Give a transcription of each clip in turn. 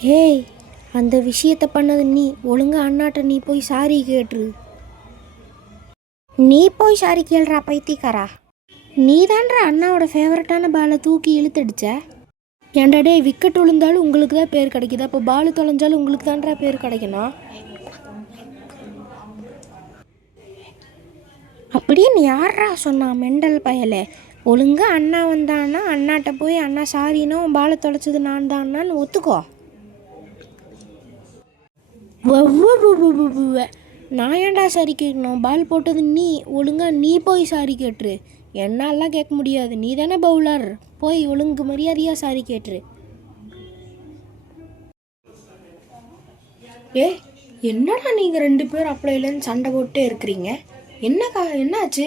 ஏய், அந்த விஷயத்தை பண்ணது நீ. ஒழுங்கா அண்ணாட்ட நீ போய் சாரி கேட்டுரு. நீ போய் சாரி கேள்றா பைத்தியக்காரா. நீ தான்றா அண்ணாவோட ஃபேவரட்டான பாலை தூக்கி இழுத்தடிச்ச. ஏன்டா டே, விக்கெட் விழுந்தாலும் உங்களுக்கு தான் பேர் கிடைக்குது, அப்போ பால் தொலைஞ்சாலும் உங்களுக்கு தான்றா பேர் கிடைக்கணும். அப்படின்னு யாரா சொன்னா மெண்டல் பயலே? ஒழுங்கா அண்ணா வந்தான்னா அண்ணாட்ட போய் அண்ணா சாரின்னா பாலை தொலைச்சது நான் தான்னான்னு ஒத்துக்கோ. நான் ஏன்டா சாரி கேட்கணும்? பால் போட்டது நீ. ஒழுங்கா நீ போய் சாரி கேட்டுரு. என்னாலாம் கேட்க முடியாது, நீ தானே பவுலர். போய் ஒழுங்கு மரியாதையாக சாரி கேட்டுரு. என்னடா நீங்கள் 2 பேர் அப்பளையிலேருந்து சண்டை போட்டே இருக்கிறீங்க? என்னாச்சு?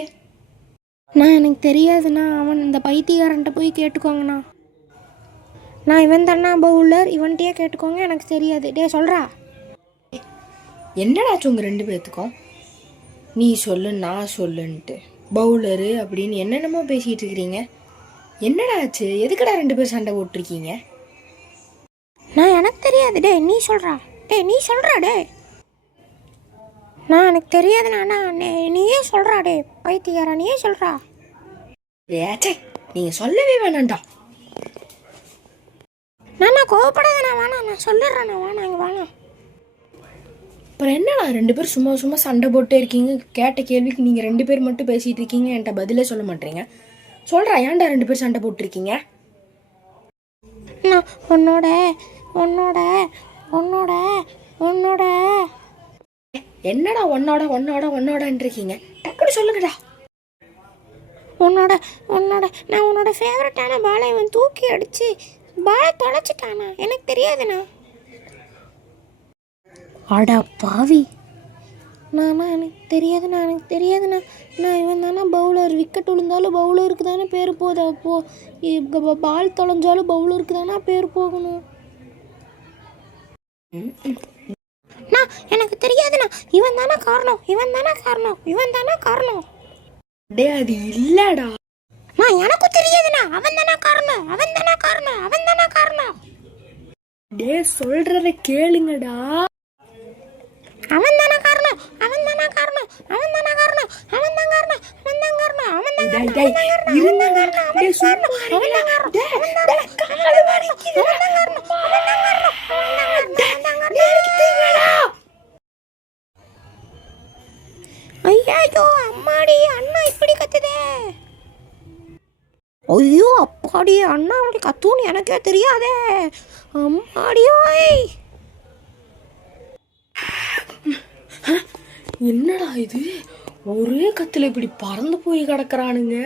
எனக்கு தெரியாதுண்ணா. அவன் இந்த பைத்தியக்காரன்ட்ட போய் கேட்டுக்கோங்கண்ணா. நான் இவன் தானா பவுலர், இவன்கிட்டயே கேட்டுக்கோங்க, எனக்கு தெரியாது. டே சொல்கிறா. என்னடாச்சு உங்கள் 2 பேர்த்துக்கும்? நீ சொல்லு நான் சொல்லுன்ட்டு பவுலரு அப்படின்னு என்னென்னமோ பேசிகிட்டு இருக்கிறீங்க. என்னடாச்சு? எதுக்கடா 2 பேர் சண்டை போட்டிருக்கீங்க? நான் எனக்கு தெரியாது. டே நீ சொல்கிறா. நீ சொல்கிறா. நான் எனக்கு தெரியாதுண்ணா. நீயே சொல்கிறா. பைத்தியாரா, நீயே சொல்கிறா. ஏச்சே, நீங்கள் சொல்லவே வேணாண்டா. நான் கோவப்படாதண்ணா, வேணாம், நான் சொல்லிடுறேண்ணா. வேணாம், இங்கே வேணாம். அப்புறம் என்னடா 2 பேர் சும்மா சண்டை போட்டே இருக்கீங்க? கேட்ட கேள்விக்கு நீங்கள் 2 பேர் மட்டும் பேசிகிட்டு இருக்கீங்க, என்கிட்ட பதிலே சொல்ல மாட்டேறீங்க. சொல்கிறா, ஏன்டா 2 பேர் சண்டை போட்டிருக்கீங்க? உன்னோட உன்னோட உன்னோட உன்னோட என்னடா ஒன்னோடன்றிருக்கீங்க? டக்குனு சொல்லுங்கடா. நான் உன்னோட ஃபேவரட்டான பாலை இவன் தூக்கி அடிச்சு பாலை தொலைச்சிட்டானா? எனக்கு தெரியாதுண்ணா. அடா பாவி. எனக்கு தெரியாதுண்ணா. நான் இவன் தானே பவுலர். விக்கெட் விழுந்தாலும் பவுலருக்கு தானே பேர் போகுது. அப்போது பால் தொலைஞ்சாலும் பவுலருக்கு தானே பேர் போகணும். எனக்கு தெரியாதுண்ணா. இவன் தானே காரணம். டே அது இல்லடா. எனக்கும் தெரியாதுண்ணா. அவன் தானே காரணம். டே சொல்றத கேளுங்கடா. அவன் தானே காரணம். ஐயோ அம்மாடி, அண்ணா இப்படி கத்துதே. ஐயோ அப்பாடி, அண்ணா அப்படி கத்துன்னு எனக்கே தெரியாதே. அம்மாடியோய், என்னடா இது? ஒரே கத்துல இப்படி பறந்து போய் கிடக்குறானுங்க.